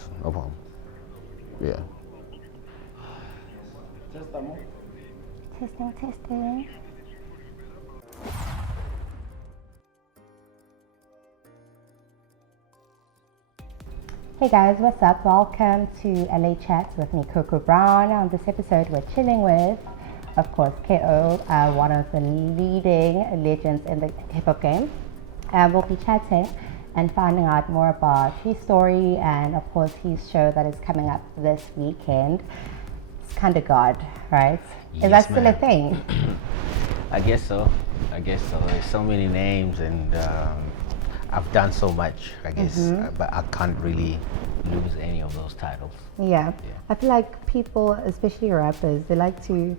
course. No problem. Yeah. Testing, testing. Hey guys, what's up? Welcome to LA Chats with me, Coco Brown. On this episode, we're chilling with, of course, K.O, one of the leading legends in the hip-hop game. We'll be chatting and finding out more about his story and, of course, his show that is coming up this weekend. Skhanda God, right? Yes, is that still a ma'am. thing? I guess so. There's so many names, and I've done so much, I guess, but I can't really lose any of those titles. Yeah. I feel like people, especially rappers, they like to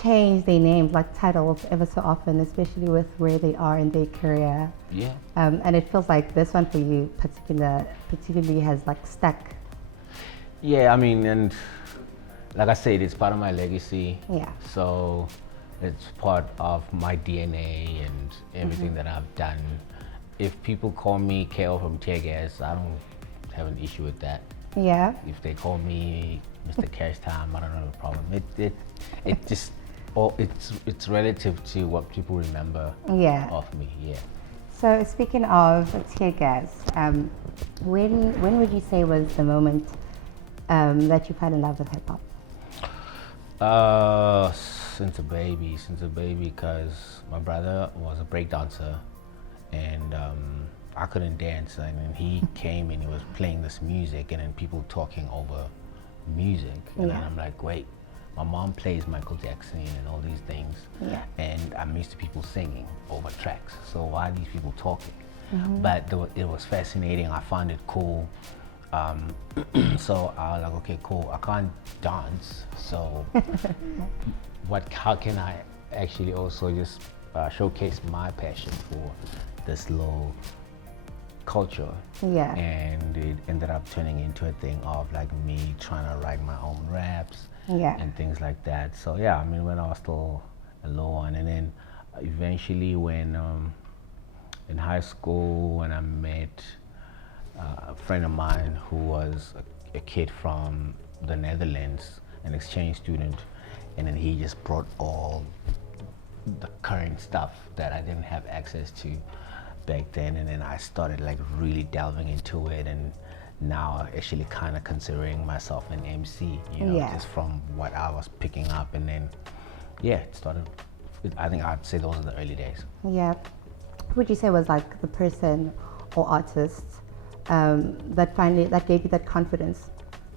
change their names, like titles, ever so often, especially with where they are in their career. Yeah. And it feels like this one for you particularly has like stuck. Yeah, I mean, and like I said, it's part of my legacy. Yeah. So it's part of my DNA and everything that I've done. If people call me K.O from Tear Gas, I don't have an issue with that. Yeah. If they call me Mr. Cash Time, I don't have a problem. It just it's relative to what people remember of me. Yeah. So speaking of Tear Gas, when would you say was the moment that you fell in love with hip hop? Since a baby, because my brother was a break dancer, and I couldn't dance, and then he came and he was playing this music, and then people talking over music, and then I'm like, wait, my mom plays Michael Jackson and all these things, and I'm used to people singing over tracks, so why are these people talking? But it was fascinating. I found it cool. So I was like, okay, cool. I can't dance, so how can I actually also just showcase my passion for this little culture? Yeah. And it ended up turning into a thing of like me trying to write my own raps and things like that. So yeah, I mean, when I was still a little one, and then eventually when in high school, when I met a friend of mine who was a kid from the Netherlands, an exchange student, and then he just brought all the current stuff that I didn't have access to back then, and then I started like really delving into it, and now actually kind of considering myself an MC, you know, just from what I was picking up, and then it started. I think I'd say those are the early days. Yeah. Who would you say was like the person or artist that gave you that confidence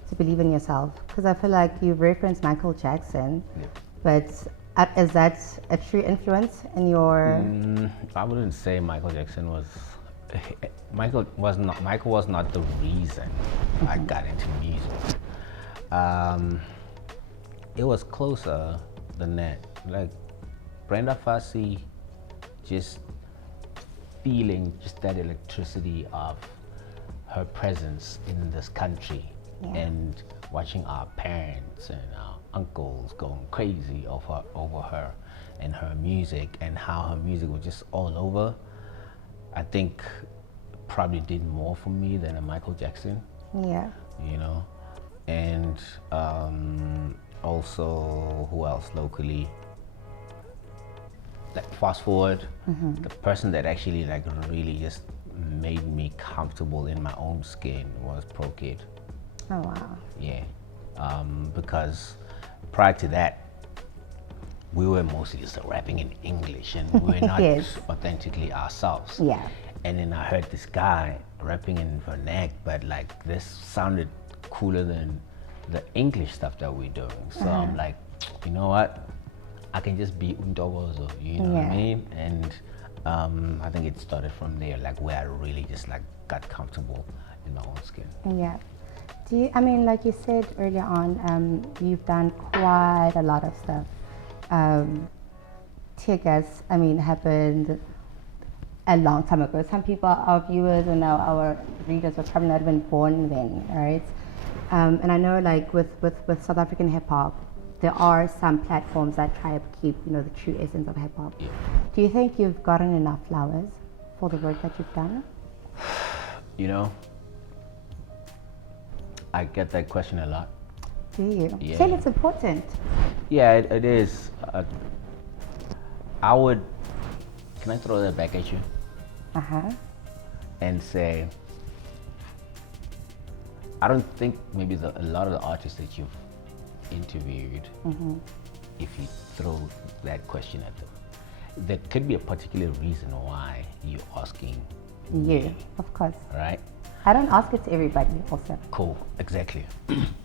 to believe in yourself? Because I feel like you referenced Michael Jackson, but is that a true influence in your? I wouldn't say Michael Jackson was. Michael was not the reason I got into music. It was closer than that. Like Brenda Fassie, just feeling just that electricity of her presence in this country, and watching our parents and our uncles going crazy over her and her music, and how her music was just all over. I think probably did more for me than a Michael Jackson. Yeah. You know, and also who else locally? Like fast forward, the person that actually like really just made me comfortable in my own skin was Pro Kid. Oh wow. Yeah, because prior to that, we were mostly just rapping in English, and we were not authentically ourselves. Yeah. And then I heard this guy rapping in vernac, but like this sounded cooler than the English stuff that we're doing. So I'm like, you know what? I can just be Undogozo, you know what I mean? And I think it started from there, like where I really just like got comfortable in my own skin. Yeah. I mean, like you said earlier on, you've done quite a lot of stuff. Tear Gas, I mean, happened a long time ago. Some people, our viewers and our readers were probably not even born then, right? And I know like with South African hip hop, there are some platforms that try to keep, the true essence of hip hop. Yeah. Do you think you've gotten enough flowers for the work that you've done? I get that question a lot. Do you? Yeah. Feel it's important. Yeah, it is. I would. Can I throw that back at you? And say, I don't think maybe a lot of the artists that you've interviewed, if you throw that question at them, there could be a particular reason why you're asking. You, of course. Right? I don't ask it to everybody also. Cool, exactly.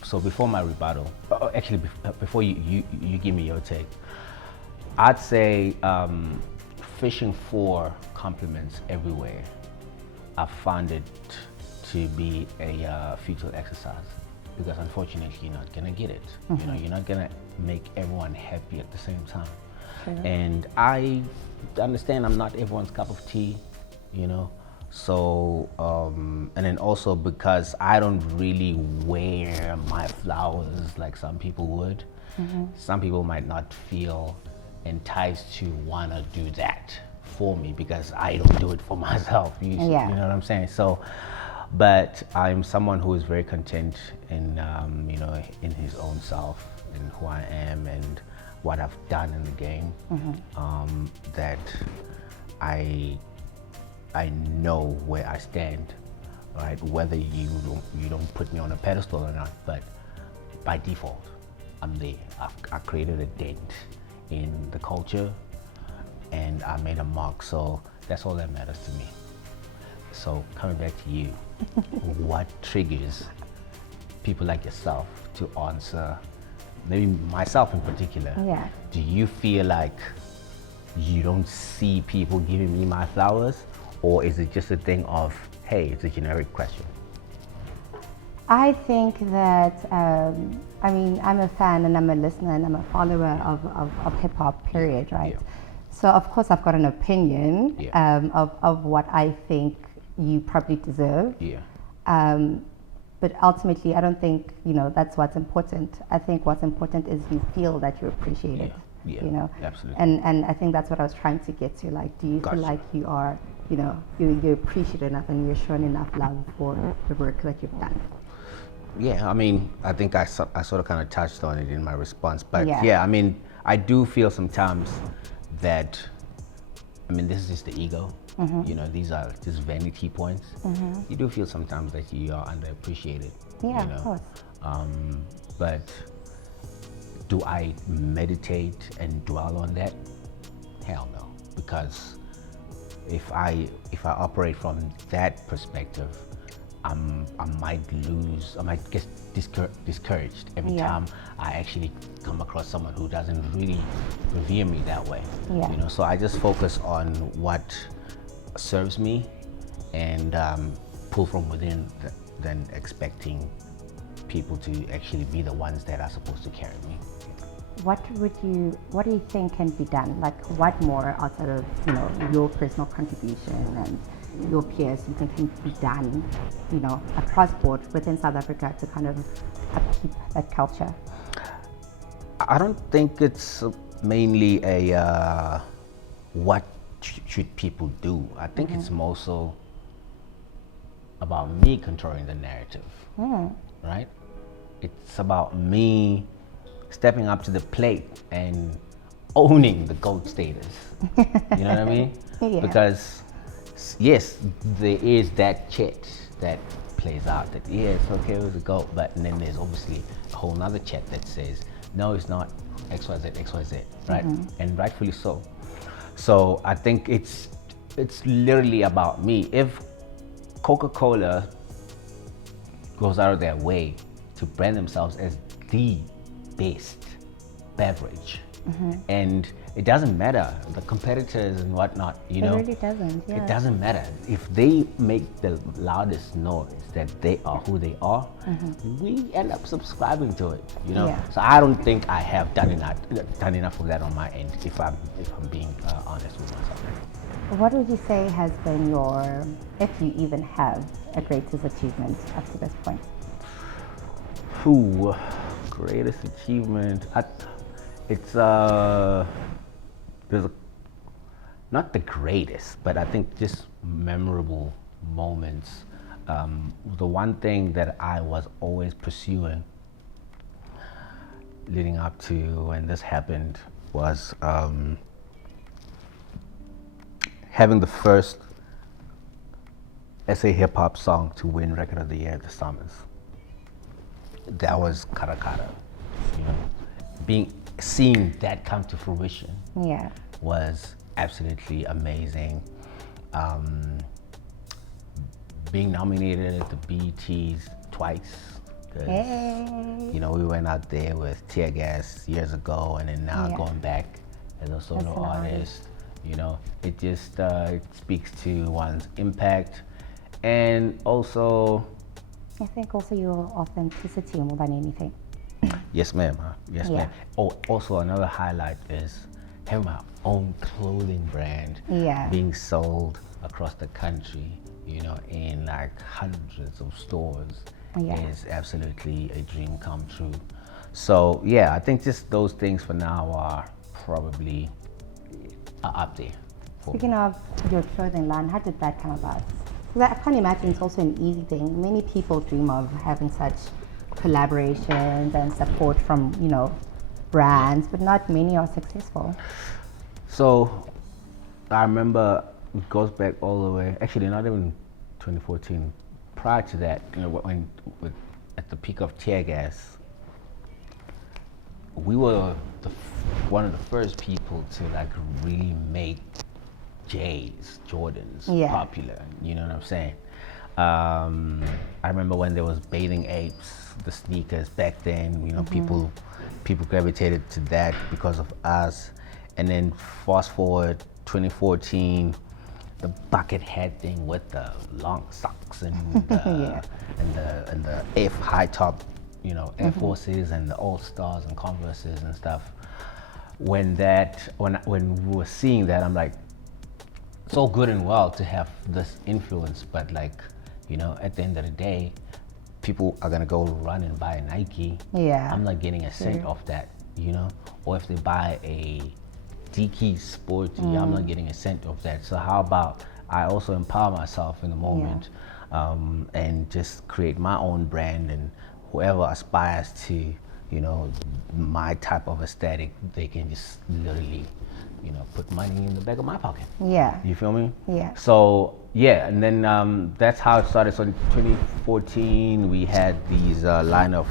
So before my rebuttal, actually before you give me your take, I'd say fishing for compliments everywhere, I found it to be a futile exercise, because unfortunately you're not gonna get it. You know, you're not gonna make everyone happy at the same time. And I understand I'm not everyone's cup of tea, you know. So, and then also because I don't really wear my flowers like some people would, some people might not feel enticed to wanna do that for me because I don't do it for myself. You know what I'm saying? So, but I'm someone who is very content in, you know, in his own self and who I am and what I've done in the game. That I know where I stand, right? Whether you don't put me on a pedestal or not, but by default, I'm there. I created a dent in the culture, and I made a mark. So that's all that matters to me. So coming back to you, what triggers people like yourself to answer, maybe myself in particular? Yeah. Do you feel like you don't see people giving me my flowers? Or is it just a thing of, hey, it's a generic question? I think that, I mean, I'm a fan and I'm a listener and I'm a follower of hip hop, period, right? Yeah. So of course I've got an opinion Yeah. of what I think you probably deserve. Yeah. But ultimately, I don't think, you know, that's what's important. I think what's important is you feel that you're appreciated. Yeah. You know, Absolutely. And I think that's what I was trying to get to. Like, do you Gotcha. feel like you are, you know, you're appreciated enough and you're shown enough love for the work that you've done? Yeah, I mean, I think I sort of kind of touched on it in my response, but Yeah. yeah, I mean, I do feel sometimes that, I mean, this is just the ego. You know, these are just vanity points. You do feel sometimes that you are underappreciated. Yeah, you know? of course. But do I meditate and dwell on that? Hell no, because if I operate from that perspective, I might get discouraged every time I actually come across someone who doesn't really revere me that way. You know, so I just focus on what serves me and pull from within than expecting people to actually be the ones that are supposed to carry me. What do you think can be done? Like, what more outside of, you know, your personal contribution and your peers you think can be done, you know, across board within South Africa to kind of upkeep that culture? I don't think it's mainly a what should people do. I think it's more so about me controlling the narrative, right? It's about me stepping up to the plate and owning the GOAT status. You know what I mean? Yeah. Because yes, there is that chat that plays out that yes, okay, it was a GOAT, but then there's obviously a whole nother chat that says no, it's not XYZ, XYZ, right? And rightfully so. So I think it's literally about me. If Coca-Cola goes out of their way to brand themselves as the best beverage, and it doesn't matter the competitors and whatnot, you know, It really doesn't. Yeah. it doesn't matter if they make the loudest noise that they are who they are, we end up subscribing to it, you know. Yeah. So I don't think I have done enough of that on my end, if I'm being honest with myself. What would you say has been your, if you even have, a greatest achievement up to this point? Ooh, greatest achievement. It's there's not the greatest, but I think just memorable moments. the one thing that I was always pursuing leading up to when this happened was having the first SA hip hop song to win Record of the Year at the Summers. That was Kara Kara. You know, seeing that come to fruition was absolutely amazing. Being nominated at the BETs twice. You know, we went out there with Tear Gas years ago, and then now going back as a solo artist. You know, it just it speaks to one's impact, and also I think also your authenticity more than anything. Yes, ma'am. Yes, ma'am. Oh, also another highlight is having my own clothing brand being sold across the country, you know, in like hundreds of stores is absolutely a dream come true. So yeah, I think just those things for now are probably up there. Speaking of your clothing line, how did that come about? Because I can't imagine it's also an easy thing. Many people dream of having such collaborations and support from, you know, brands, but not many are successful. So I remember it goes back all the way, actually not even 2014. Prior to that, you know, at the peak of Tear Gas, we were one of the first people to like really make Jordans popular. You know what I'm saying? I remember when there was Bathing Apes, the sneakers back then. You know, people gravitated to that because of us. And then fast forward 2014, the bucket hat thing with the long socks and the and the F high top, you know, Air Forces and the All Stars and Converses and stuff. When we were seeing that, I'm like, it's all good and well to have this influence, but like, you know, at the end of the day, people are gonna go run and buy a Nike. I'm not getting a cent off that, you know. Or if they buy a DK Sporty, I'm not getting a cent of that. So how about I also empower myself in the moment and just create my own brand, and whoever aspires to, you know, my type of aesthetic, they can just literally, you know, put money in the back of my pocket. You feel me? So yeah, and then that's how it started. So in 2014, we had these line of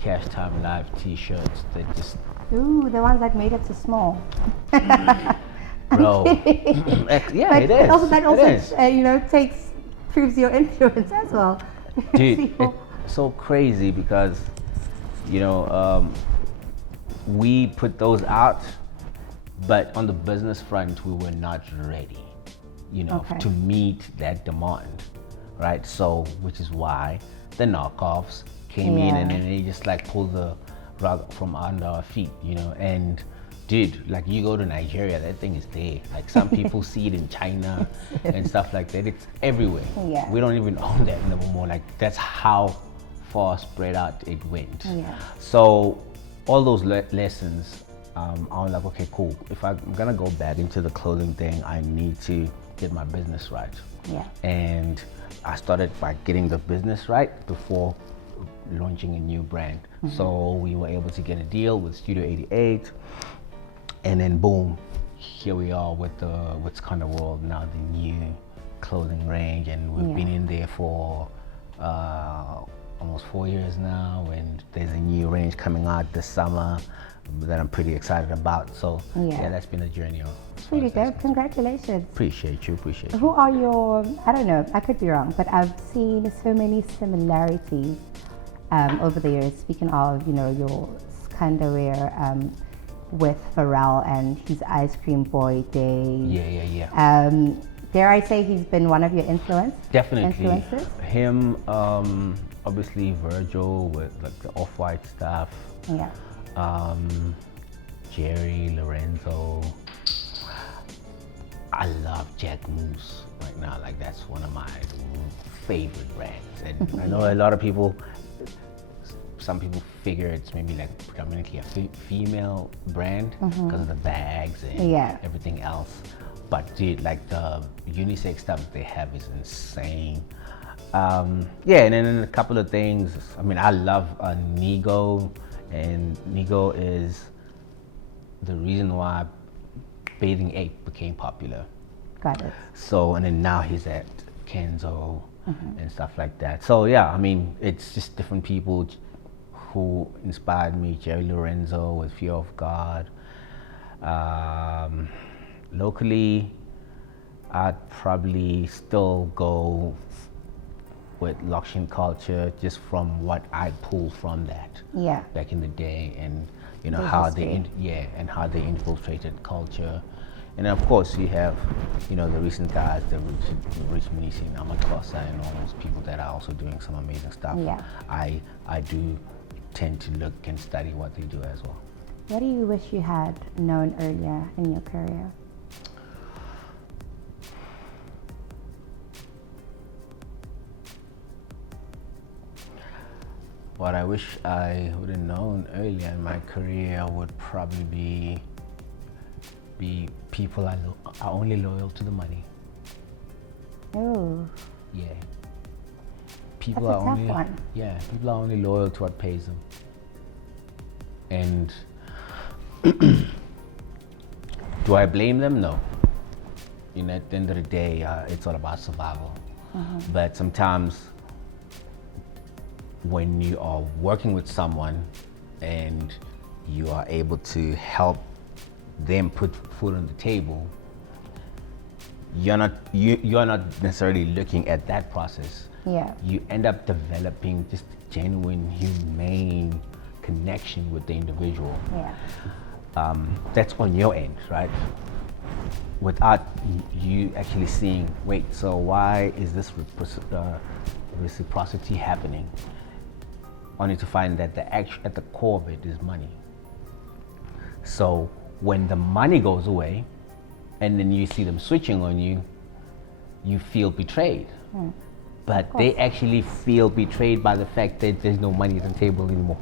Cash Time Live t-shirts that just... Ooh, the ones that made it so small. Bro. Yeah, it is. Also, that also, you know, proves your influence as well. Dude, it's so crazy because, you know, we put those out, but on the business front, we were not ready, you know, to meet that demand, right? So, which is why the knockoffs came in, and then they just like pulled the rug from under our feet, you know. And dude, like, you go to Nigeria, that thing is there. Like, some people see it in China and stuff like that. It's everywhere. We don't even own that anymore. Like, that's how far spread out it went. So all those lessons, I was like, okay, cool. If I'm gonna go back into the clothing thing, I need to get my business right. And I started by getting the business right before launching a new brand. So we were able to get a deal with Studio 88, and then boom, here we are with Skhanda World, now the new clothing range, and we've been in there for almost 4 years now, and there's a new range coming out this summer that I'm pretty excited about. So yeah, that's been a journey. Pretty good. Congratulations. Appreciate you. Who are your, I don't know, I could be wrong, but I've seen so many similarities over the years. Speaking of, you know, your Skhanda wear with Pharrell and his Ice Cream Boy days. Yeah. Dare I say he's been one of your influences? Him, obviously Virgil with like the Off-White stuff. Jerry, Lorenzo. I love Jack Moose right now. Like, that's one of my favorite brands. And I know a lot of people, some people figure it's maybe like predominantly a female brand because of the bags and everything else. But dude, like, the unisex stuff they have is insane. Yeah, and then a couple of things. I mean, I love Nego, and Nego is the reason why Bathing Ape became popular. Got it. So, and then now he's at Kenzo and stuff like that. So, yeah, I mean, it's just different people who inspired me. Jerry Lorenzo with Fear of God. Locally, I'd probably still go with Lakshin culture, just from what I pulled from that back in the day, and you know how they and how they infiltrated culture. And then of course you have, you know, the recent guys, the Rich Munisi and Amakosa and all those people that are also doing some amazing stuff. Yeah. I do tend to look and study what they do as well. What do you wish you had known earlier in your career? What I wish I would have known earlier in my career would probably be people are only loyal to the money. Oh. Yeah. People That's are a tough only one. people are only loyal to what pays them. And do I blame them? No. You know, at the end of the day, it's all about survival. But sometimes when you are working with someone and you are able to help them put food on the table, you're not necessarily looking at that process. Yeah. You end up developing just genuine, humane connection with the individual. Yeah. That's on your end, right? Without you actually seeing, wait, so why is this reciprocity happening? Only to find that at the core of it is money. So when the money goes away, and then you see them switching on you, you feel betrayed. But they actually feel betrayed by the fact that there's no money at the table anymore.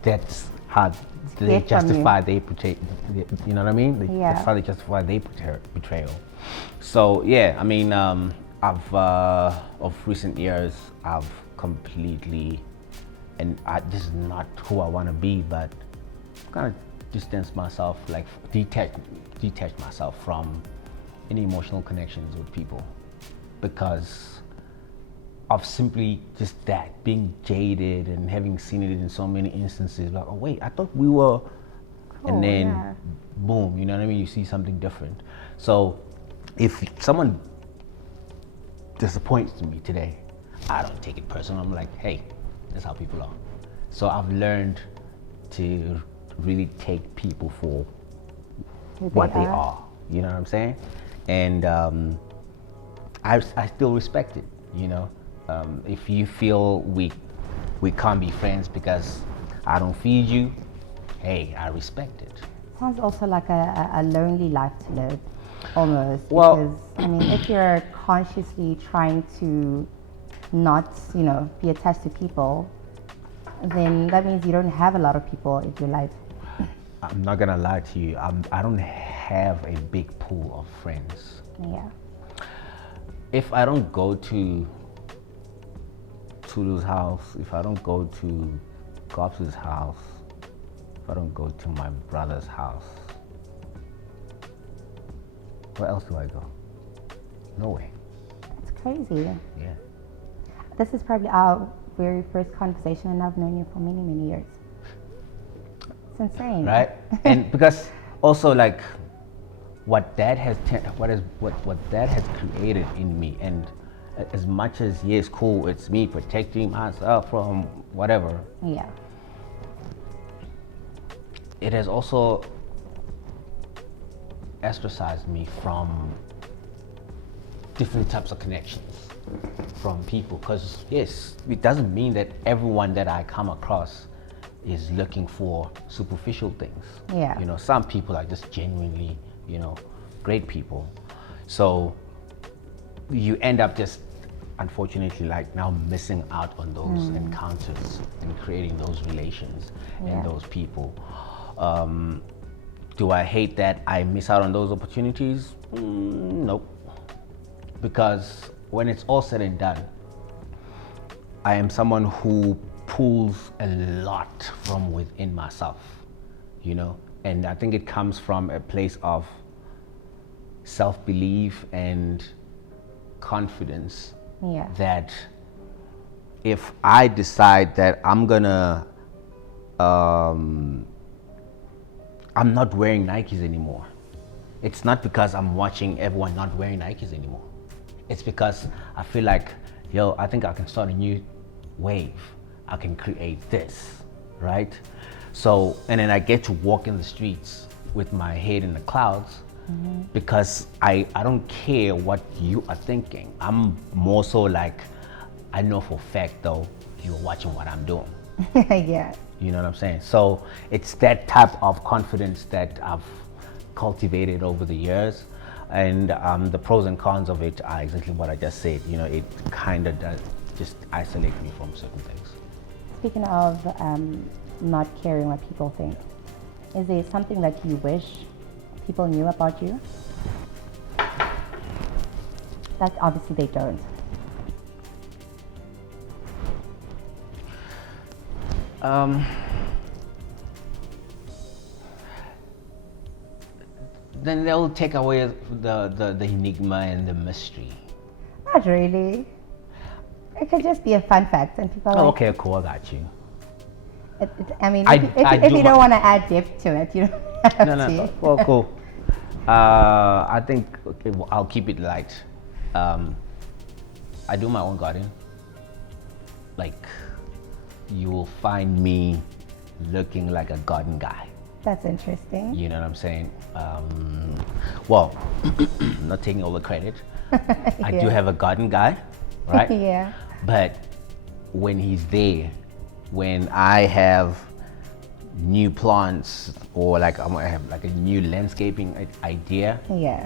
That's how they justify their betrayal. You know what I mean? That's how they justify their betrayal. So yeah, I mean, of recent years, I've completely, and this is not who I want to be, but kind of distance myself, like detach myself from any emotional connections with people, because of simply just that, being jaded and having seen it in so many instances. Like, oh wait, I thought we were, and then boom, you know what I mean? You see something different. So if someone disappoints me today, I don't take it personal. I'm like, hey, that's how people are. So I've learned to really take people for what they are. You know what I'm saying? And I still respect it. You know, if you feel we can't be friends because I don't feed you, hey, I respect it. Sounds also like a lonely life to live, almost. Well, because I mean, if you're consciously trying to not, you know, be attached to people, then that means you don't have a lot of people in your life. I'm not gonna lie to you. I don't have a big pool of friends. Yeah. If I don't go to Tulu's house, if I don't go to Gops's house, if I don't go to my brother's house, where else do I go? No way. It's crazy. Yeah. This is probably our very first conversation, and I've known you for many, many years. It's insane. Right? And because also, like, what that has created in me, and as much as, yes, cool, it's me protecting myself from whatever. Yeah. It has also ostracized me from different types of connections from people, because yes, it doesn't mean that everyone that I come across is looking for superficial things. Yeah. You know, some people are just genuinely, you know, great people. So you end up just, unfortunately, like now missing out on those encounters and creating those relations and those people. Do I hate that I miss out on those opportunities? Nope. Because when it's all said and done, I am someone who pulls a lot from within myself, you know, and I think it comes from a place of self-belief and confidence. Yeah. That if I decide that I'm not wearing Nikes anymore, it's not because I'm watching everyone not wearing Nikes anymore. It's because I feel like, yo, I think I can start a new wave. I can create this, right? So, and then I get to walk in the streets with my head in the clouds, because I don't care what you are thinking. I'm more so like, I know for a fact though, you're watching what I'm doing. Yeah. You know what I'm saying? So it's that type of confidence that I've cultivated over the years. And the pros and cons of it are exactly what I just said. You know, it kind of does just isolate me from certain things. Speaking of not caring what people think, is there something that you wish people knew about you? That obviously they don't. Then they'll take away the enigma and the mystery. Not really. It could just be a fun fact, and people are like, okay, cool, I got you. I mean, I if you don't want to add depth to it, you don't have to. No. Well, cool. I think I'll keep it light. I do my own garden. Like, you will find me looking like a garden guy. That's interesting. You know what I'm saying? Well, not taking all the credit. I do have a garden guy, right? Yeah. But when he's there, when I have new plants or like I have like a new landscaping idea, Yeah.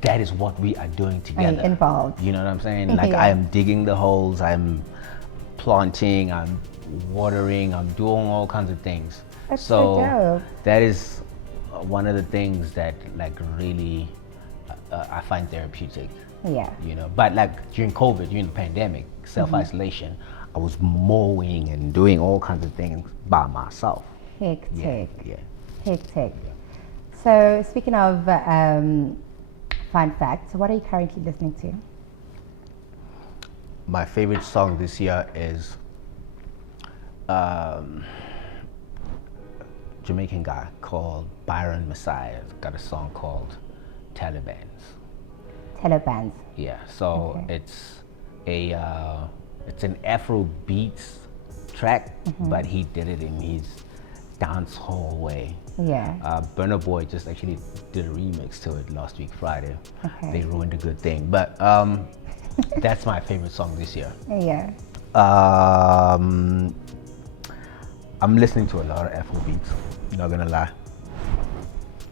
that is what we are doing together. Involved. You know what I'm saying? Like Yeah. I am digging the holes, I'm planting, I'm watering, I'm doing all kinds of things. That's so dope. That is one of the things that like really I find therapeutic. Yeah. You know, but like during COVID, during the pandemic, self-isolation, I was mowing and doing all kinds of things by myself. Hectic. Yeah. Hectic. So speaking of fun facts, what are you currently listening to? My favorite song this year is Jamaican guy called Byron Messiah. He's got a song called Talibans. Talibans. Yeah, so Okay. it's an Afro beats track, but he did it in his dance hall way. Yeah. Burna Boy just actually did a remix to it last week, Friday. Okay. They ruined a good thing, but that's my favorite song this year. Yeah. I'm listening to a lot of Afro beats, not gonna lie.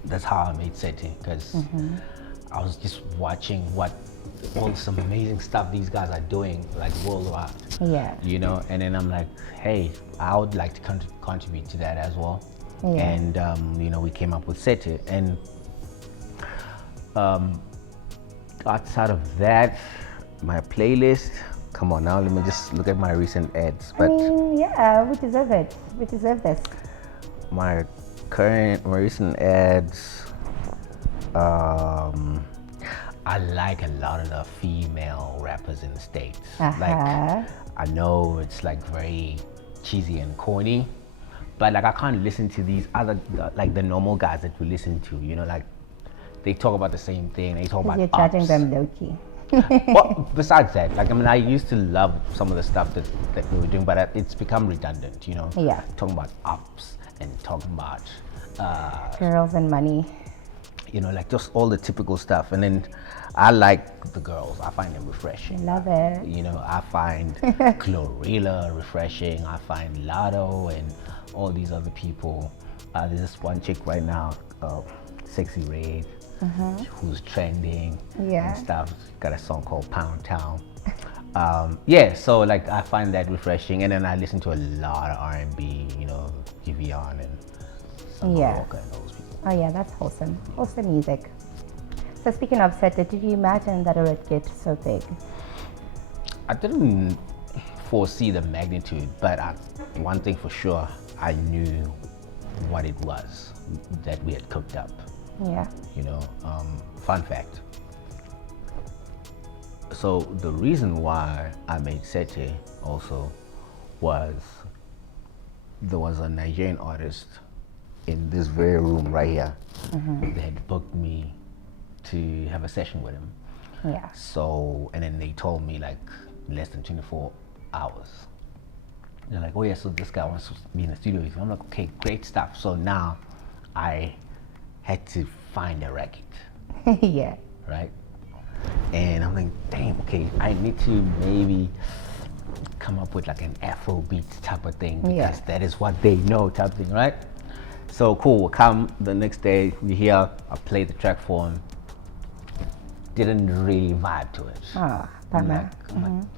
That's how I made Seti, because I was just watching all this amazing stuff these guys are doing, like worldwide. Yeah. You know, and then I'm like, hey, I would like to contribute to that as well. Yeah. And you know, we came up with Seti, and outside of that, my playlist. Come on now, let me just look at my recent ads. I mean, yeah, we deserve it. We deserve this. My recent ads. I like a lot of the female rappers in the States. Like, I know it's like very cheesy and corny, but like I can't listen to these other, like the normal guys that we listen to, you know, like they talk about the same thing. They talk about You're judging them low-key. Well, besides that, like, I mean, I used to love some of the stuff that we were doing, but it's become redundant, you know? Yeah. Talking about ups and talking about, Girls and money. you know, like just all the typical stuff. And then I like the girls. I find them refreshing. Love it. You know, I find Glorilla refreshing. I find Lotto and all these other people. There's this one chick right now, Sexy Red, who's trending and stuff. Got a song called Pound Town. Yeah, so like I find that refreshing, and then I listen to a lot of R&B, you know, Giveon and Yeah. Walker and those people. Oh yeah, that's wholesome. Wholesome music. So speaking of Seti, did you imagine that it would get so big? I didn't foresee the magnitude, but one thing for sure, I knew what it was that we had cooked up. Yeah. You know, fun fact. So the reason why I made Sete also was there was a Nigerian artist in this very room right here. They had booked me to have a session with him. Yeah. So, and then they told me like less than 24 hours. They're like, oh yeah, so this guy wants to be in the studio with you. I'm like, okay, great stuff. So now I had to find a record. Yeah. Right? And I'm like, damn, okay, I need to maybe come up with like an Afro beat type of thing because that is what they know type of thing, right? So cool, come the next day, we hear, I played the track for him. Didn't really vibe to it. Oh, I'm like,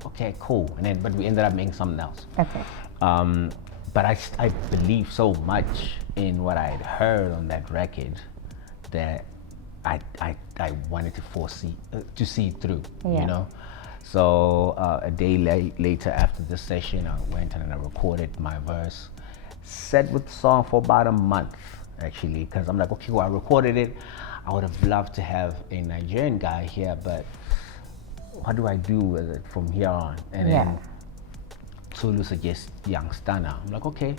okay, cool. And then, but we ended up making something else. Okay. But I believe so much in what I had heard on that record that I wanted to foresee, to see through, you know? So a day later after this session, I went and I recorded my verse, sat with the song for about a month actually, because I'm like, okay, well, I recorded it. I would have loved to have a Nigerian guy here, but what do I do with it from here on? And then Tulu suggests young Skhanda. I'm like, okay,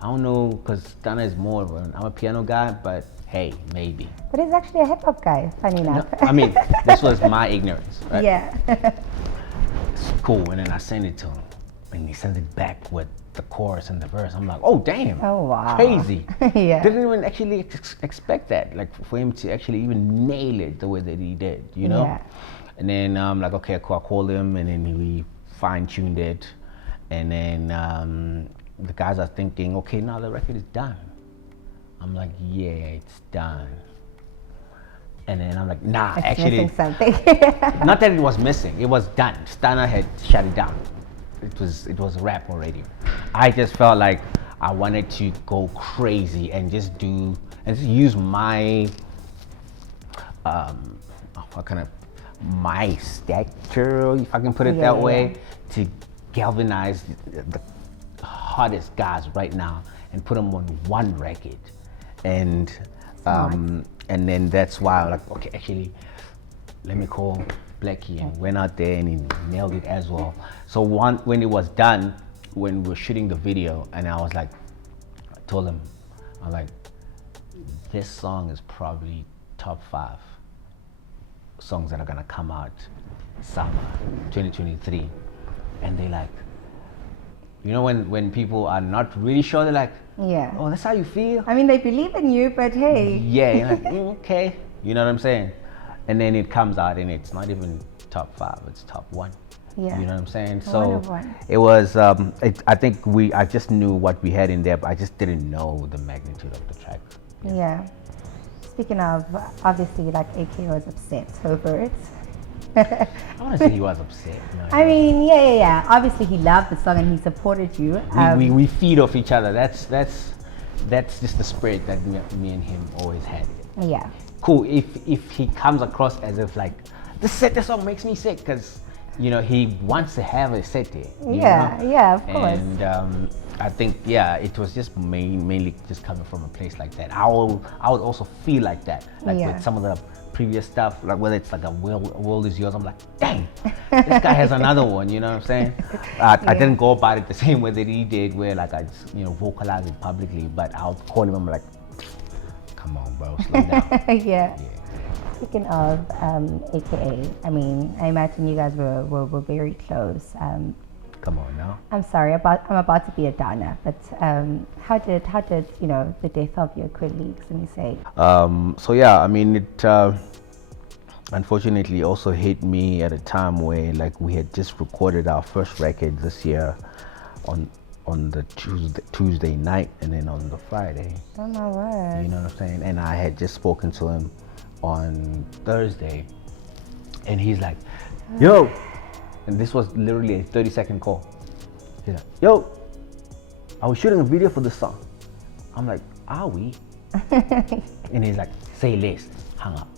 I don't know, because Skhanda is more of I'm a piano guy, but hey, maybe. But he's actually a hip hop guy, funny enough. No, I mean, this was my ignorance, right? Yeah. It's cool, and then I sent it to him, and he sent it back with the chorus and the verse. I'm like, oh damn, Oh wow. crazy. Yeah. Didn't even actually expect that, like for him to actually even nail it the way that he did, you know? Yeah. And then I'm like, okay, cool. I called him, and then we fine-tuned it, and then the guys are thinking, okay, now the record is done. I'm like, yeah, it's done. And then I'm like, nah, It's actually, missing something. not that it was missing, it was done. Skhanda had shut it down. It was a wrap already. I just felt like I wanted to go crazy and just use my my stature, if I can put it that way, to galvanize the hottest guys right now and put them on one record. And and then that's why I'm like, okay, actually, let me call Blackie, and went out there and he nailed it as well. So when it was done, when we were shooting the video, and I was like, I told him, I'm like, this song is probably top 5 songs that are gonna come out summer 2023. And they like, you know, when people are not really sure, they're like, Yeah. oh, that's how you feel? I mean, they believe in you, but hey. Yeah, you're like, okay. You know what I'm saying? And then it comes out and it's not even top 5, it's top 1. Yeah. You know what I'm saying? One. So it was, I think I just knew what we had in there, but I just didn't know the magnitude of the track. Yeah. Speaking of, obviously, like AKO is upset over it. I want to say he was upset. No, I mean, yeah. Obviously, he loved the song and he supported you. We feed off each other. That's just the spirit that me and him always had. Yeah. Cool. If he comes across as if like this song makes me sick, because you know he wants to have a sete. Yeah, of course. And I think it was just mainly just coming from a place like that. I would also feel like that, like with some of the previous stuff, like whether it's like a world is yours, I'm like, dang, this guy has another one, you know what I'm saying? I didn't go about it the same way that he did, where like I just, vocalize it publicly, but I'll call him, I'm like, come on bro, slow down. Yeah. Speaking of AKA, I mean, I imagine you guys were very close. Come on now. I'm sorry, I'm about to be a downer, but how did the death of your colleagues, let me say? So yeah, I mean, it unfortunately also hit me at a time where like we had just recorded our first record this year on the Tuesday night, and then on the Friday. Oh my word. You know what I'm saying? And I had just spoken to him on Thursday, and he's like, yo. And this was literally a 30-second call. He's like, yo, I was shooting a video for this song. I'm like, are we? And he's like, say less, hung up.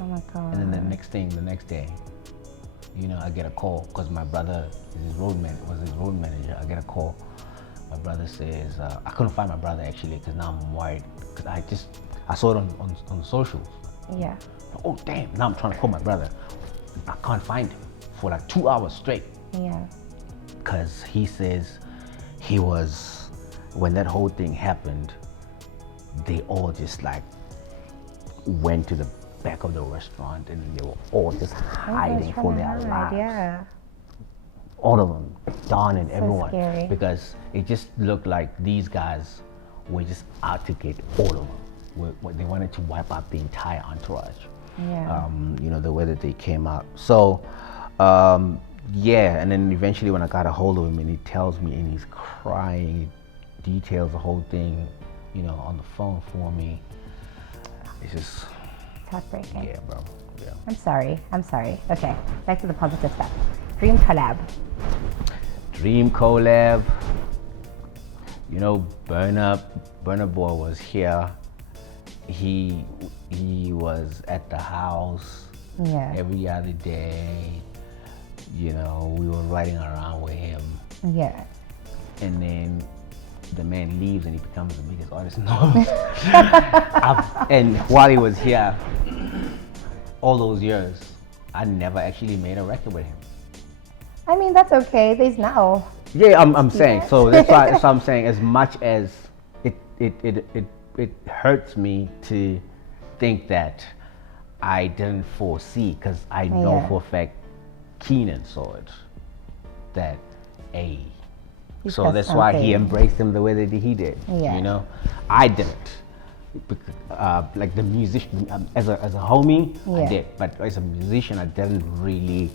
Oh my God. And then the next day, I get a call because my brother was his road manager. I get a call. My brother says, I couldn't find my brother actually because now I'm worried because I saw it on socials. Yeah. Oh damn! Now I'm trying to call my brother. I can't find him for like 2 hours straight. Yeah. Because he says when that whole thing happened, they all just like went to the back of the restaurant and they were all just hiding for their lives. Yeah. All of them, Don and everyone. Scary. Because it just looked like these guys were just out to get all of them. They wanted to wipe out the entire entourage. Yeah. The way that they came out. So, and then eventually when I got a hold of him and he tells me and he's crying, he details the whole thing, on the phone for me. It's just... It's heartbreaking. Yeah, bro. Yeah. I'm sorry. Okay, back to the positive stuff. Dream collab. Burna Boy was here. He was at the house every other day. We were riding around with him. Yeah. And then the man leaves and he becomes the biggest artist in the world. And while he was here, all those years, I never actually made a record with him. I mean, that's okay. There's now. Yeah, I'm saying. So that's why I'm saying, as much as it hurts me to think that I didn't foresee, because I know for a fact Keenan saw it. That so that's why he embraced him the way that he did. Yeah. I didn't. Like the musician, as a homie, I did, but as a musician, I didn't really,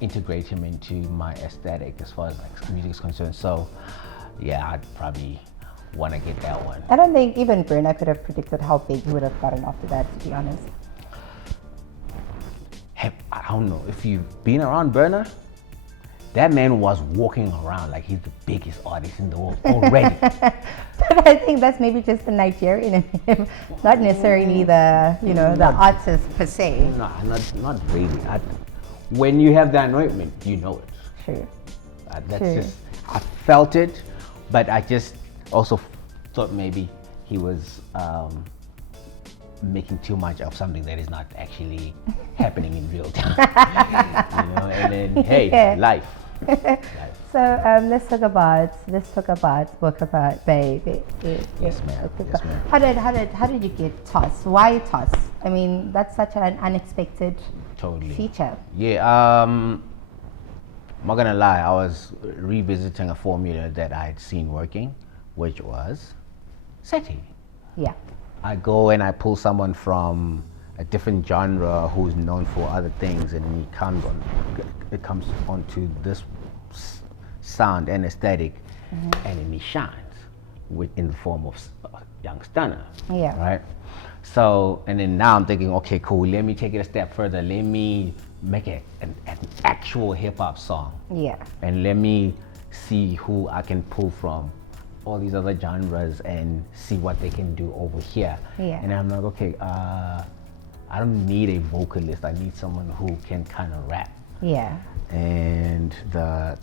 integrate him into my aesthetic as far as like music is concerned. So, yeah, I'd probably want to get that one. I don't think even Burna could have predicted how big he would have gotten after that, to be honest. Hey, I don't know if you've been around Burna. That man was walking around like he's the biggest artist in the world already. But I think that's maybe just the Nigerian in him, not necessarily the the artist per se. No, not really. When you have the anointment, you know it. True. Just, I felt it, but I just also thought maybe he was making too much of something that is not actually happening in real time. And then life. So let's talk about Book About Baby. Yes, ma'am. How did you get Toss? Why Toss? I mean, that's such an unexpected feature. Yeah. I'm not gonna lie. I was revisiting a formula that I had seen working, which was SETI. Yeah. I go and I pull someone from a different genre who's known for other things, and he comes onto this sound and aesthetic, and then he shines in the form of Young Stunner. Yeah. Right. So, and then now I'm thinking, okay, cool. Let me take it a step further. Let me make it an actual hip hop song. Yeah. And let me see who I can pull from all these other genres and see what they can do over here. Yeah. And I'm like, okay, I don't need a vocalist. I need someone who can kind of rap. Yeah. And the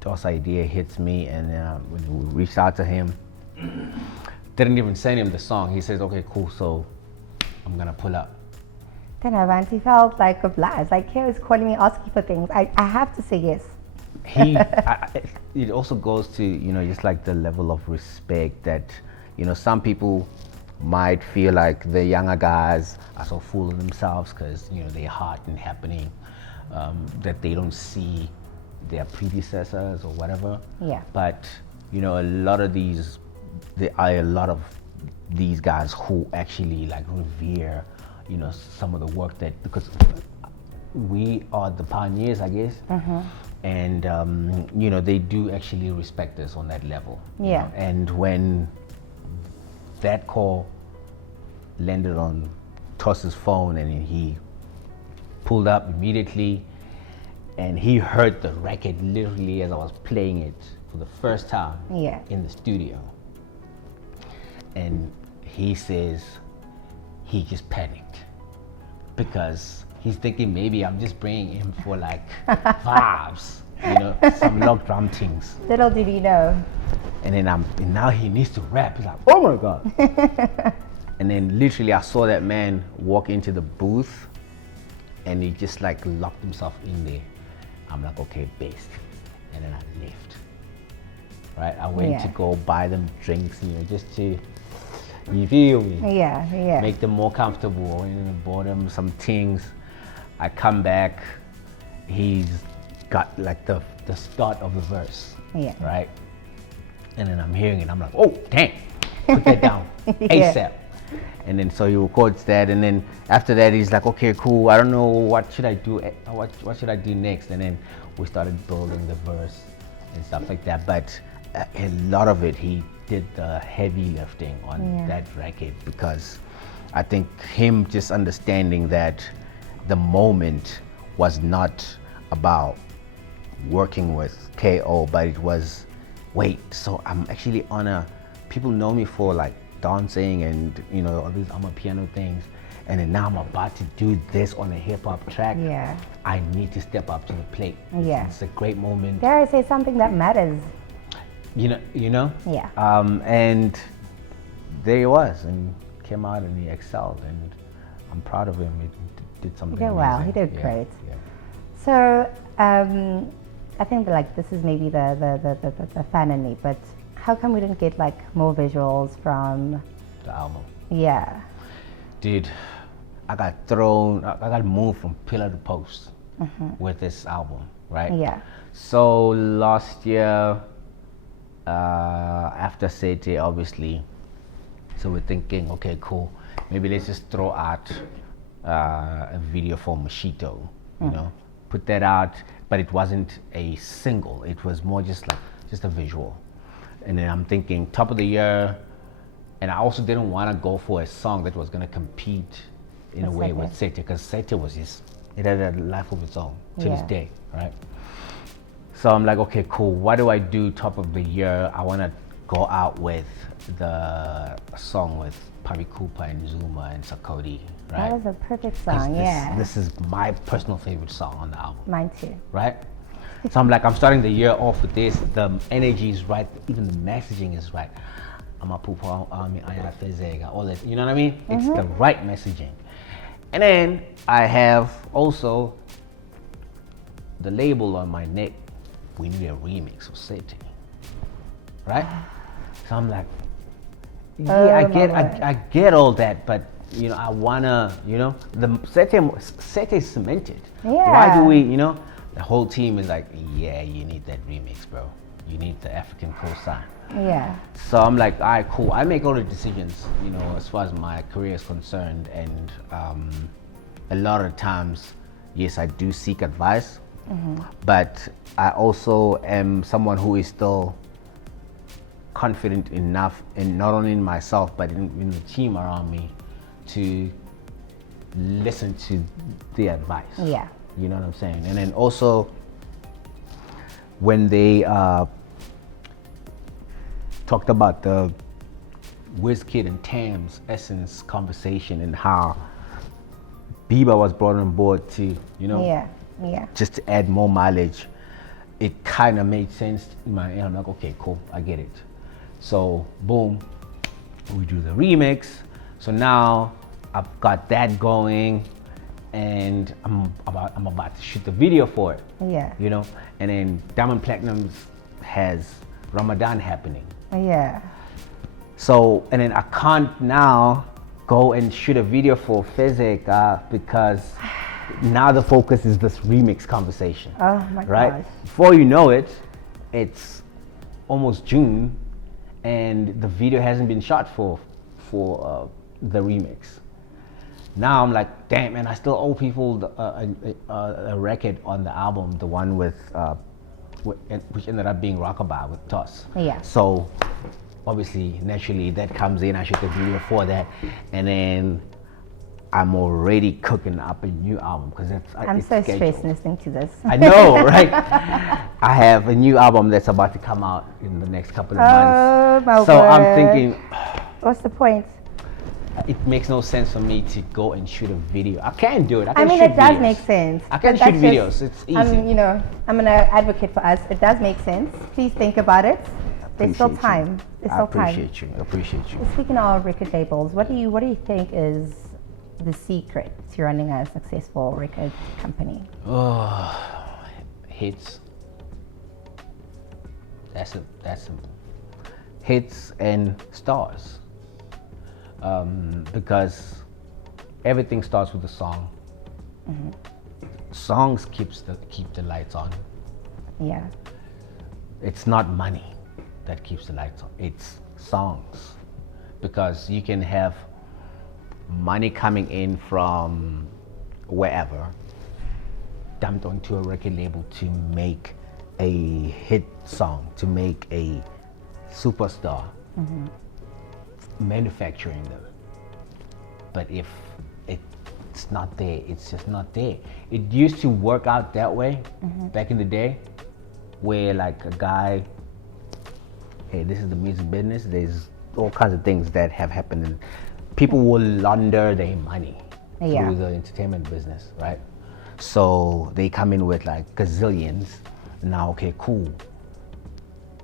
DOS idea hits me, and when we reached out to him, didn't even send him the song. He says, okay, cool, so I'm gonna pull up. Then Avanti felt like obliged. Like, he was calling me, asking for things. I have to say yes. It also goes to, just like the level of respect that, some people might feel like the younger guys are so full of themselves because, they're hot and happening, that they don't see their predecessors or whatever. Yeah. But, there are a lot of these guys who actually like revere, some of the work because we are the pioneers, I guess. And they do actually respect us on that level. Yeah. And when that call landed on Toss's phone, and he pulled up immediately, and he heard the record literally as I was playing it for the first time in the studio. And he says he just panicked because he's thinking maybe I'm just bringing him for like vibes, some log drum things. Little did he know. And then and now he needs to rap. He's like, oh my God. And then literally I saw that man walk into the booth and he just like locked himself in there. I'm like, okay, based. And then I left. Right? I went to go buy them drinks, just to, you feel me? Yeah. Make them more comfortable. And bought them some things. I come back, he's got like the start of the verse. Yeah. Right? And then I'm hearing it, I'm like, oh, damn, put that down ASAP. And then so he records that, and then after that he's like, okay, cool, I don't know, what should I do, what should I do next? And then we started building the verse and stuff like that. But a lot of it, he did the heavy lifting on that record, because I think him just understanding that the moment was not about working with K.O, but it was, wait, so I'm actually people know me for like dancing and all these piano things, and then now I'm about to do this on a hip hop track. Yeah. I need to step up to the plate. Yeah. It's a great moment. Dare I say something that matters? Yeah. And there he was, and came out and he excelled, and I'm proud of him. He did something amazing. Well, he did great. Yeah. So I think like this is maybe the fan in me, but how come we didn't get like more visuals from the album? Yeah. Dude, I got moved from pillar to post with this album, right? Yeah. So last year, after Sete, obviously, so we're thinking, okay, cool, maybe let's just throw out a video for Machito, put that out, but it wasn't a single, it was more just a visual. And then I'm thinking top of the year, and I also didn't want to go for a song that was going to compete in a way with Sete, because Sete was it had a life of its own to this day, right? So I'm like, okay, cool, what do I do top of the year? I want to go out with the song with Pavi Cooper and Zuma and Sakodi, right? That was a perfect song, This is my personal favorite song on the album. Mine too. Right? So I'm like, I'm starting the year off with this. The energy is right. Even the messaging is right. I'm a pooper, all that. You know what I mean? It's the right messaging. And then I have also the label on my neck. We need a remix of Sete. Right? So I'm like, I get all that, but I wanna, the Sete is cemented. Yeah. Why do we, the whole team is like, yeah, you need that remix, bro. You need the African cosign. Yeah. So I'm like, all right, cool. I make all the decisions, as far as my career is concerned. And a lot of times, yes, I do seek advice, but I also am someone who is still confident enough, in not only in myself, but in the team around me, to listen to the advice. Yeah. You know what I'm saying? And then also, when they talked about the Wizkid and Tam's Essence conversation and how Bieber was brought on board to, just to add more mileage, it kind of made sense in my head. I'm like, okay, cool, I get it. So boom, we do the remix. So now I've got that going, and I'm about to shoot the video for it. Yeah. And then Diamond Platinum has Ramadan happening. Yeah. So, and then I can't now go and shoot a video for Fezek because now the focus is this remix conversation. Oh my right? gosh. Before you know it, it's almost June and the video hasn't been shot for the remix. Now I'm like, damn, man, I still owe people a record on the album, the one with which ended up being Rockabye with Toss. Yeah. So obviously, naturally, that comes in. I shoot the video for that, and then I'm already cooking up a new album because I'm so stressed listening to this. I know, right? I have a new album that's about to come out in the next couple of months. Oh my So word. I'm thinking, what's the point? it makes no sense for me to go and shoot a video. I can do it. I mean, can shoot it does videos. make sense. I can shoot videos. It's easy. I'm gonna advocate for us. It does make sense. Please think about it. There's still time. There's still time. I appreciate you. Speaking of record labels, what do you think is the secret to running a successful record company? Hits. That's simple. Hits and stars. Because everything starts with a song. Mm-hmm. Songs keep the lights on. Yeah. It's not money that keeps the lights on. It's songs. Because you can have money coming in from wherever, dumped onto a record label to make a hit song, to make a superstar. Mm-hmm. Manufacturing them. But if it's not there, it's just not there. It used to work out that way back in the day, where like a guy, hey, this is the music business, there's all kinds of things that have happened, and people will launder their money through the entertainment business, right? So they come in with like gazillions. Now, okay, cool,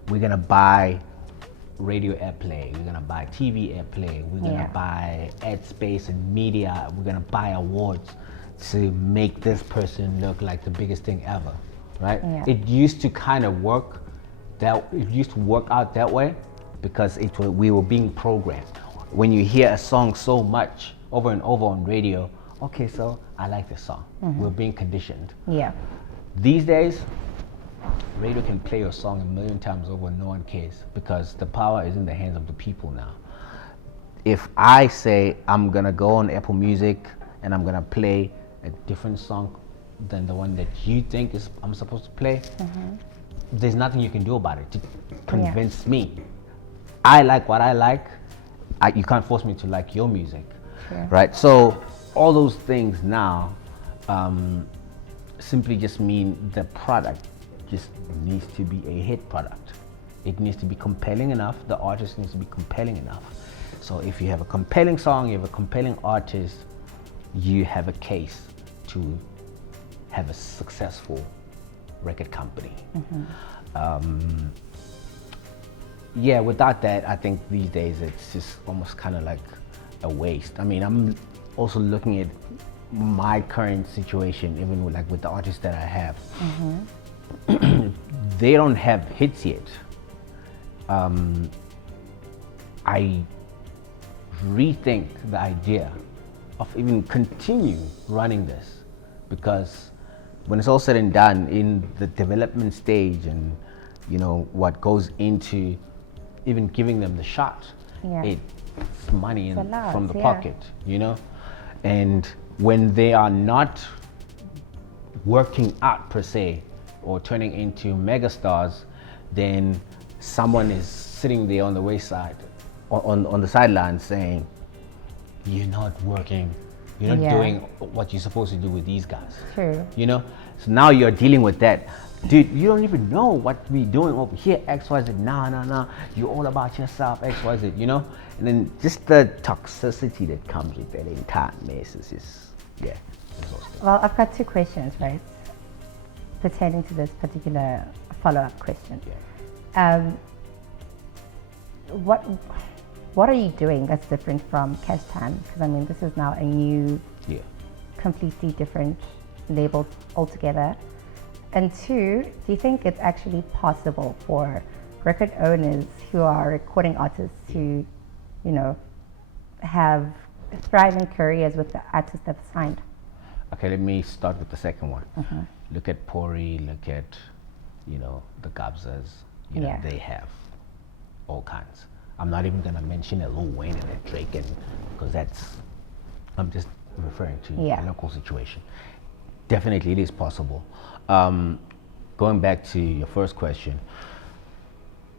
we're gonna buy radio airplay, we're gonna buy TV airplay, we're gonna buy ad space and media, we're gonna buy awards to make this person look like the biggest thing ever, right? It used to kind of work out that way because we were being programmed. When you hear a song so much over and over on radio, okay, so I like this song. We're being conditioned. Yeah. These days, radio can play your song 1,000,000 times over, no one cares, because the power is in the hands of the people now. If I say I'm gonna go on Apple Music and I'm gonna play a different song than the one that you think I'm supposed to play, there's nothing you can do about it to convince me. I like what I like. You can't force me to like your music, right? So all those things now simply just mean the product just needs to be a hit product. It needs to be compelling enough. The artist needs to be compelling enough. So if you have a compelling song, you have a compelling artist, you have a case to have a successful record company. Without that, I think these days it's just almost kind of like a waste. I mean, I'm also looking at my current situation, even with the artists that I have. They don't have hits yet. I rethink the idea of even continue running this, because when it's all said and done, in the development stage and what goes into even giving them the shot, it's money from the pocket, and when they are not working out per se or turning into megastars, then someone is sitting there on the wayside, on the sidelines, saying, "You're not working. You're not doing what you're supposed to do with these guys." True. So now you're dealing with that. Dude, you don't even know what we're doing over here, XYZ. No. You're all about yourself, XYZ, And then just the toxicity that comes with that entire mess is just, exhausting. Well, I've got two questions, right? Pertaining to this particular follow-up question. What are you doing that's different from Cash Time? Because I mean, this is now a new, completely different label altogether. And two, do you think it's actually possible for record owners who are recording artists to, have thriving careers with the artists they've signed? Okay, let me start with the second one. Look at Pori, look at, the Gabzas, they have all kinds. I'm not even gonna mention a Lil Wayne and a Drake, because I'm just referring to the local situation. Definitely it is possible. Going back to your first question,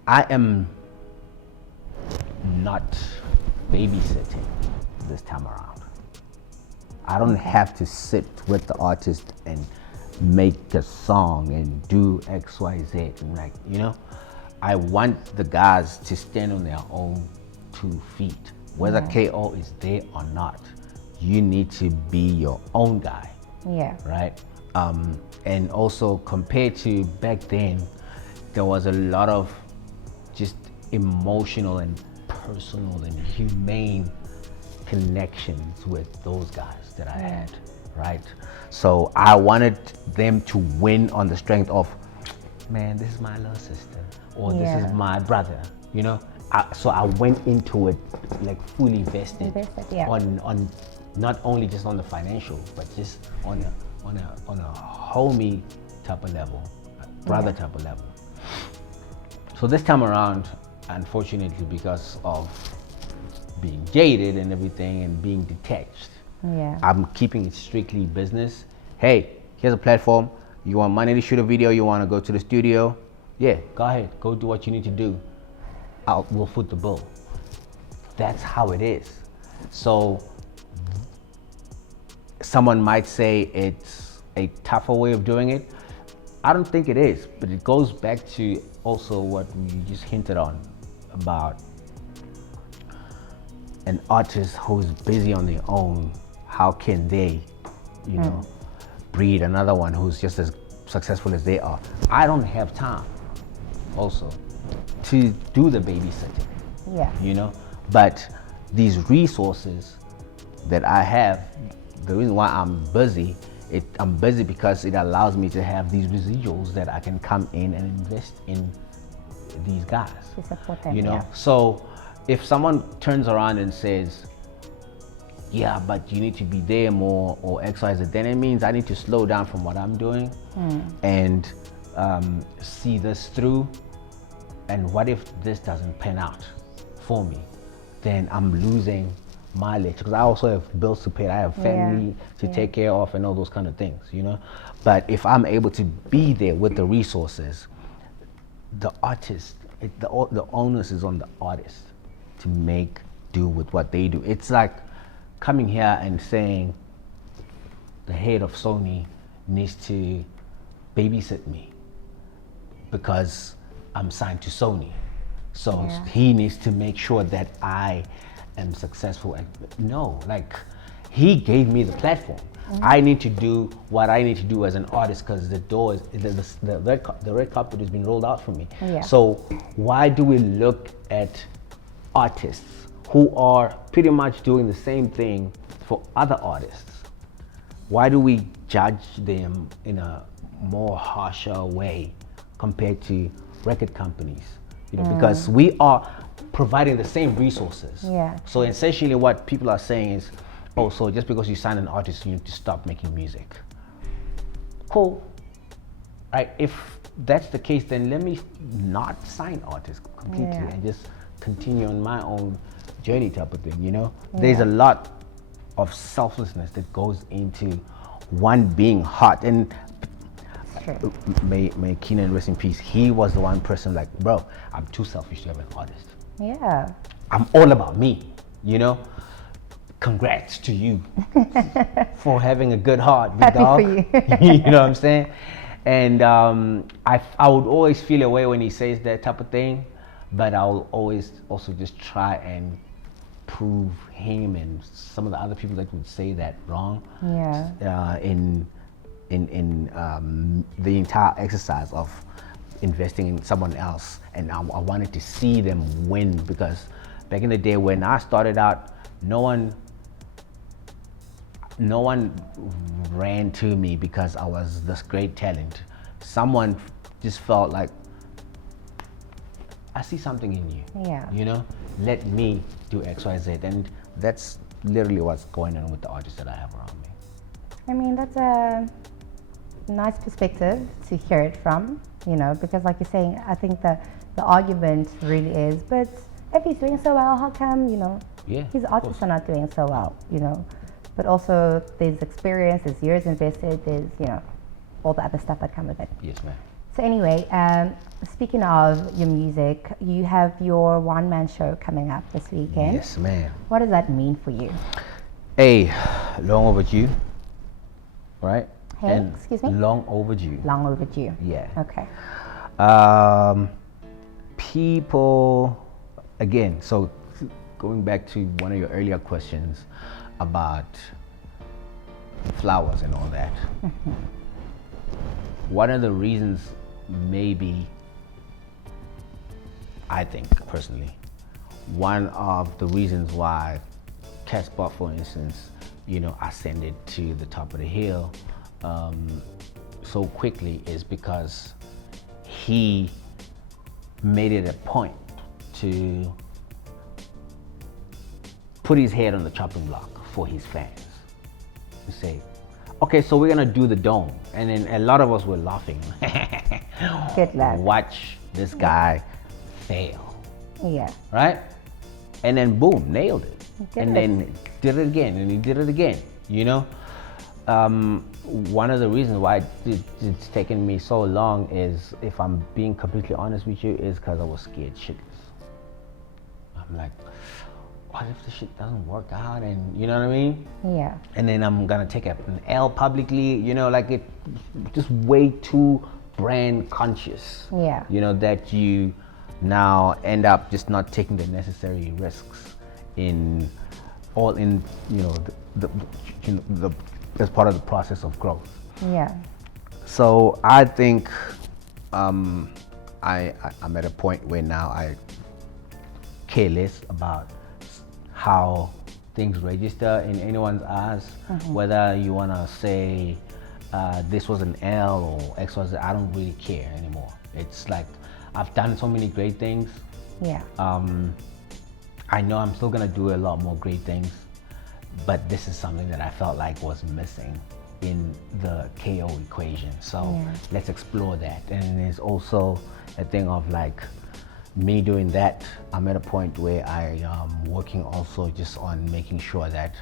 I am not babysitting this time around. I don't have to sit with the artist and make a song and do X, Y, Z, and I want the guys to stand on their own 2 feet. Whether KO is there or not, you need to be your own guy. Yeah. Right? And also compared to back then, there was a lot of just emotional and personal and humane connections with those guys that I had, right? So I wanted them to win on the strength of, man, this is my little sister, or this is my brother, you know? So I went into it like fully vested on not only just on the financial, but just on a homie type of level, brother type of level. So this time around, unfortunately, because of being jaded and everything and being detached, I'm keeping it strictly business. Hey, here's a platform. You want money to shoot a video? You want to go to the studio? Yeah, go ahead. Go do what you need to do. We'll foot the bill. That's how it is. So someone might say it's a tougher way of doing it. I don't think it is, but it goes back to also what we just hinted on about an artist who's busy on their own. How can they, you know, breed another one who's just as successful as they are? I don't have time also to do the babysitting, you know, but these resources that I have, the reason why I'm busy, I'm busy because it allows me to have these residuals that I can come in and invest in these guys, to support them, you know. So if someone turns around and says, yeah, but you need to be there more or X, Y, Z, then it means I need to slow down from what I'm doing and see this through. And what if this doesn't pan out for me? Then I'm losing mileage, because I also have bills to pay. I have family to take care of and all those kind of things, you know. But if I'm able to be there with the resources, the artist, the onus is on the artist to make do with what they do. It's like coming here and saying the head of Sony needs to babysit me because I'm signed to Sony. So he needs to make sure that I am successful. No, like, he gave me the platform. I need to do what I need to do as an artist because the door is, the red carpet has been rolled out for me. So why do we look at artists who are pretty much doing the same thing for other artists? Why do we judge them in a more harsher way compared to record companies? You know, because we are providing the same resources. So essentially what people are saying is, oh, so just because you sign an artist, you need to stop making music. Cool. Right? If that's the case, then let me not sign artists completely and just continue on my own journey type of thing, you know? There's a lot of selflessness that goes into one being hot. And may Keenan rest in peace. He was the one person like, bro, I'm too selfish to have an artist. I'm all about me, you know? Congrats to you for having a good heart, big dog. For you. You know what I'm saying? And I would always feel a way when he says that type of thing, but I'll always also just try and prove him and some of the other people that would say that wrong. In the entire exercise of investing in someone else, and I wanted to see them win, because back in the day when I started out, no one ran to me because I was this great talent. Someone just felt like, I see something in you. You know, let me do X, Y, Z, and that's literally what's going on with the artists that I have around me. I mean, that's a nice perspective to hear it from, you know, because like you're saying, I think the argument really is, but if he's doing so well, how come, you know, his artists are not doing so well, you know? But also there's experience, there's years invested, there's, you know, all the other stuff that come with it. Yes, ma'am. So anyway, speaking of your music, you have your one-man show coming up this weekend. Yes, ma'am. What does that mean for you? Hey, long overdue, right? Hey, and excuse me? Long overdue. Long overdue. Yeah. Okay. People, again, so going back to one of your earlier questions about flowers and all that. One of the reasons, maybe, I think personally, one of the reasons why Casper, for instance, ascended to the top of the hill so quickly is because he made it a point to put his head on the chopping block for his fans. To say, okay, so we're gonna do the dome. And then a lot of us were laughing. Good luck. Watch this guy fail. Yeah. Right? And then boom, nailed it. Good. And then did it again, and he did it again, One of the reasons why it's taken me so long is, if I'm being completely honest with you, is because I was scared shitless. I'm like, what if the shit doesn't work out? And you know what I mean? Yeah. And then I'm gonna take an L publicly, like it just way too brand conscious. Yeah. That you now end up just not taking the necessary risks as part of the process of growth. Yeah. So I think I'm at a point where now I care less about how things register in anyone's eyes, whether you want to say this was an L or X was, I don't really care anymore. It's like I've done so many great things. Yeah. I know I'm still gonna do a lot more great things, but this is something that I felt like was missing in the KO equation. So let's explore that. And there's also a thing of like me doing that. I'm at a point where I am working also just on making sure that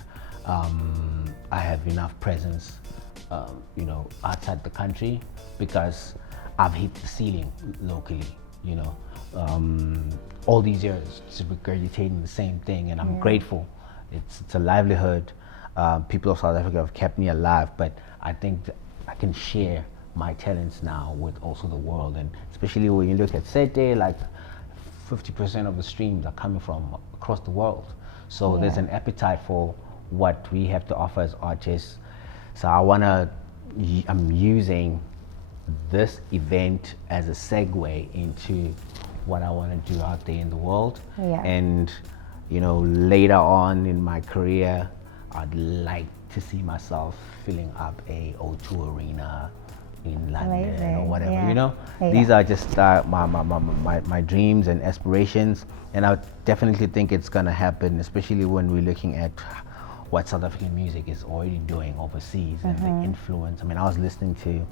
I have enough presence, outside the country, because I've hit the ceiling locally, all these years just regurgitating the same thing, and I'm grateful. It's a livelihood. People of South Africa have kept me alive, but I think I can share my talents now with also the world, and especially when you look at Sete, like 50% of the streams are coming from across the world. So there's an appetite for what we have to offer as artists. So I'm using this event as a segue into what I want to do out there in the world. And later on in my career, I'd like to see myself filling up a O2 arena in London or whatever. These are just my dreams and aspirations, and I definitely think it's gonna happen, especially when we're looking at what South African music is already doing overseas and the influence. I mean, I was listening to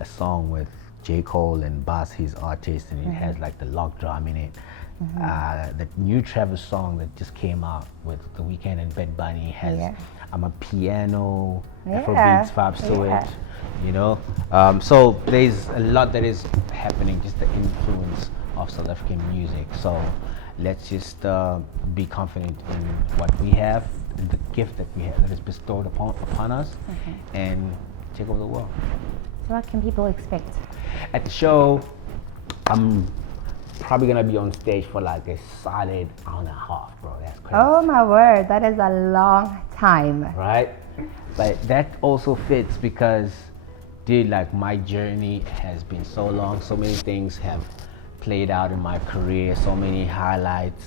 a song with J. Cole and Bass, his artist, and it has like the lock drum in it. The new Travis song that just came out with The Weeknd and Bad Bunny has a piano, Afrobeats vibes to it, so there's a lot that is happening, just the influence of South African music. So let's just be confident in what we have, and the gift that we have that is bestowed upon us, and take over the world. So what can people expect? At the show, I'm probably gonna be on stage for like a solid hour and a half, bro. That's crazy. Oh my word, that is a long time. Right? But that also fits because, dude, like my journey has been so long. So many things have played out in my career, so many highlights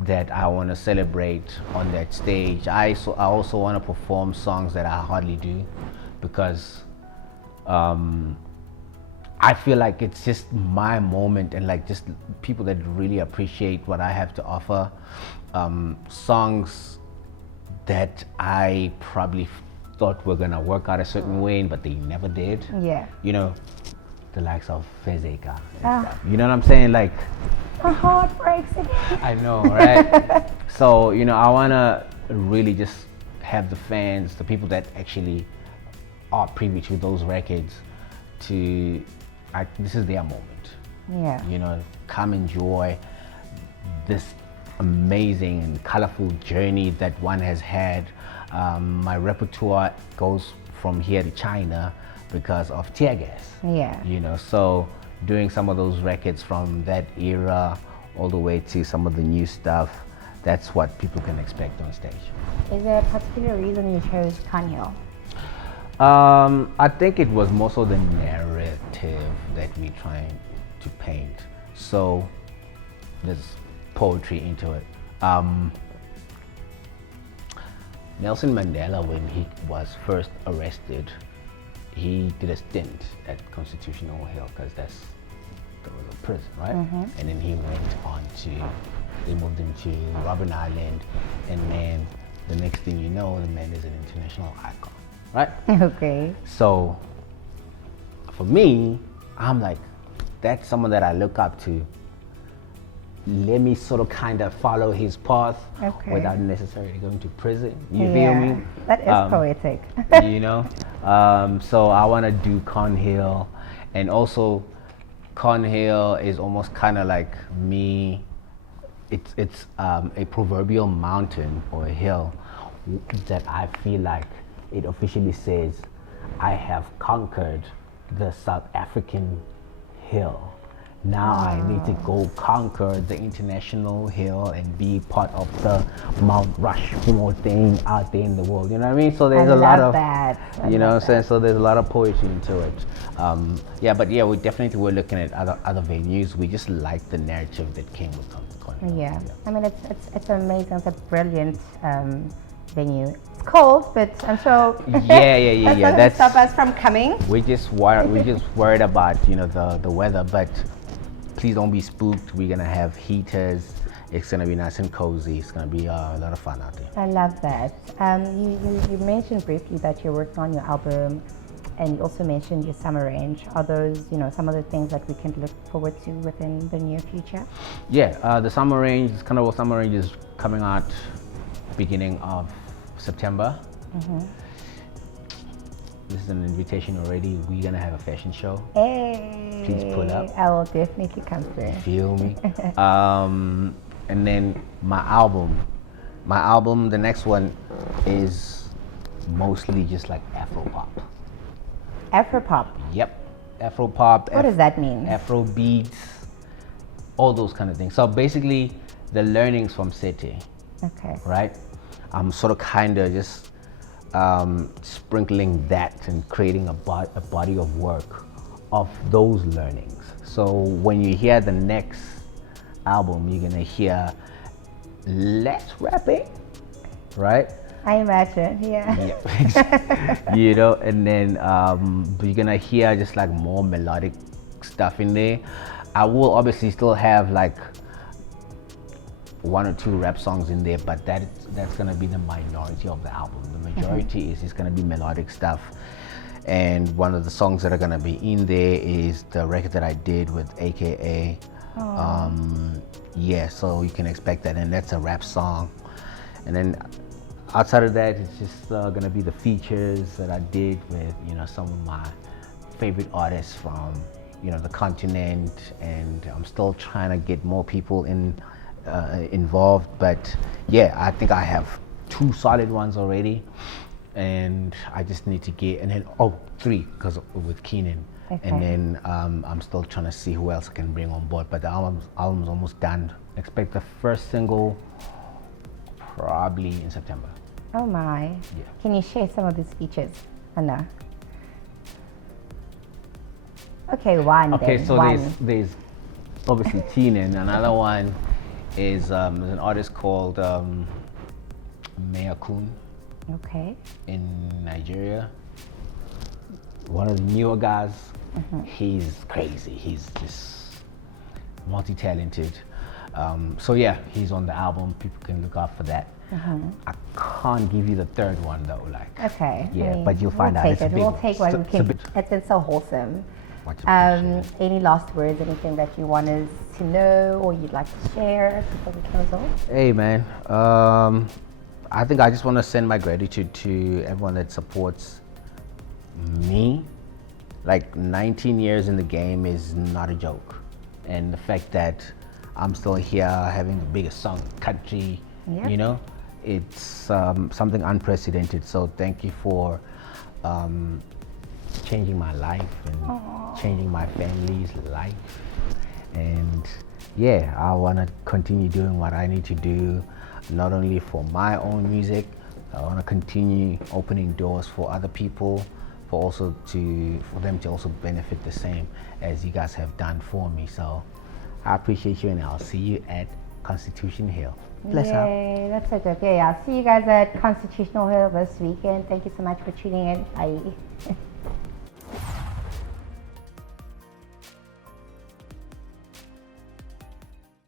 that I want to celebrate on that stage. I also want to perform songs that I hardly do, because I feel like it's just my moment, and like just people that really appreciate what I have to offer. Songs that I probably thought were gonna work out a certain way, but they never did. Yeah. The likes of Fezeka and stuff. You know what I'm saying? Like, my heart breaks again. I know, right? So, I wanna really just have the fans, the people that actually are privy to those records, this is their moment. Yeah. Come enjoy this amazing and colorful journey that one has had. My repertoire goes from here to China because of Tear Gas. Yeah. So doing some of those records from that era all the way to some of the new stuff, that's what people can expect on stage. Is there a particular reason you chose Kanye? I think it was more so the narrative that we're trying to paint. So there's poetry into it. Nelson Mandela, when he was first arrested, he did a stint at Constitutional Hill because that was a prison, right? And then he went on to, they moved him to Robben Island, and then the next thing you know, the man is an international icon, right? Okay. So for me, I'm like, that's someone that I look up to. Let me sort of kind of follow his path without necessarily going to prison. You feel me? That is poetic. You know? So I want to do Con Hill. And also, Con Hill is almost kind of like me. It's a proverbial mountain or a hill that I feel like it officially says, I have conquered the South African hill. Now I need to go conquer the international hill and be part of the Mount Rushmore thing out there in the world. You know what I mean? So there's a lot of that. You know what I'm saying? So there's a lot of poetry into it. We definitely were looking at other venues. We just like the narrative that came with Con. Yeah. I mean, it's amazing. It's a brilliant venue. It's cold, but I'm sure yeah. That doesn't stop us from coming. We just worried about the weather, but please don't be spooked. We're gonna have heaters. It's gonna be nice and cozy. It's gonna be a lot of fun out there. I love that. You mentioned briefly that you're working on your album, and you also mentioned your summer range. Are those some of the things that we can look forward to within the near future? Yeah, the summer range, Skhanda summer range is coming out beginning of September. This is an invitation already. We're gonna have a fashion show. Hey, please pull up. I will definitely come through. Feel me? And then my album, the next one is mostly just like Afropop. Afropop? Yep, Afropop. What does that mean? Afro beats, all those kind of things. So basically, the learnings from City. Okay. Right? I'm sort of kind of just sprinkling that and creating a body of work of those learnings. So when you hear the next album, you're gonna hear less rapping, right? I imagine, yeah. And then you're gonna hear just like more melodic stuff in there. I will obviously still have like 1 or 2 rap songs in there, but that's gonna be the minority of the album. The majority is gonna be melodic stuff. And one of the songs that are gonna be in there is the record that I did with AKA. So you can expect that, and that's a rap song. And then outside of that, it's just gonna be the features that I did with some of my favorite artists from the continent, and I'm still trying to get more people involved, but I think I have 2 solid ones already, and I just need to get, and then 3 because with Keenan. Okay. And then I'm still trying to see who else I can bring on board, but the album's almost done. Expect the first single probably in September. Oh my. Yeah. Can you share some of these features, Anna? Okay, one. Okay, then. so One. there's obviously Keenan. Another one is an artist called Mayakun. Okay. In Nigeria. One of the newer guys. He's crazy. He's just multi-talented. He's on the album. People can look out for that. I can't give you the third one though. Okay. But you'll find out. We'll take what we can. It's so wholesome. Any last words? Anything that you want us to know or you'd like to share before we close off? Hey man, I think I just want to send my gratitude to everyone that supports me. Like 19 years in the game is not a joke, and the fact that I'm still here having the biggest song in the country, it's something unprecedented. So thank you for changing my life and changing my family's life. And I want to continue doing what I need to do. not only for my own music, I want to continue opening doors for other people, for them to also benefit the same as you guys have done for me. So I appreciate you, and I'll see you at Constitution Hill. Bless up. Yay, that's so good. Okay, I'll see you guys at Constitutional Hill this weekend. Thank you so much for tuning in. Bye.